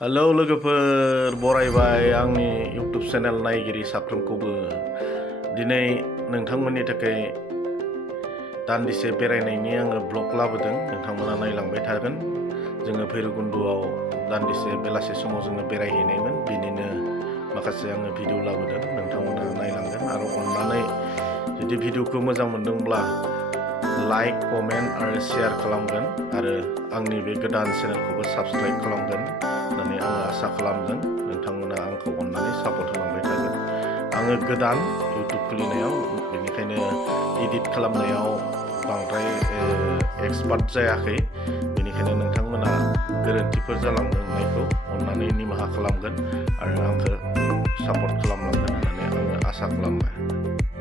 हेलौ लोगोफोर बरायबाय आंनि इउटुब चेनेल नायगिरि साफ्रोमखौबो दिनै नोंथांमोननि थाखाय दान्दिसे बेरायनायनि आङो ब्लग लाबोदों नोंथांमोना नायलांबाय थागोन जोङो भैरबकुन्द'आव दान्दिसे बेलासे समाव जोङो बेरायहैनायमोन बिनिनो माखासे आङो भिडिअ लाबोदों नोंथांमोना नायलांगोन आरो अननानै जुदि भिडिअखौ मोजां मोनदोंब्ला लाइक कमेन्ट आरो शेयार खालामगोन आरो आंनि बे गोदान चेनेलखौबो साबस्क्राइब खालामगोन होननानै आङो आसा खालामदों नोंथांमोना आंखौ अननानै सापर्ट होलांबाय थागोन आङो गोदान इउटुब खुलिनायाव बेनिखायनो एडिट खालामनायाव बांद्राय एक्सपार्ट जायाखै बेनिखायनो नोंथांमोना गोरोन्थिफोर जालांनायखौ अननानै निमाहा खालामगोन आरो आंखौ सापर्ट खालामलांगोन होननानै आङो आसा खालामबाय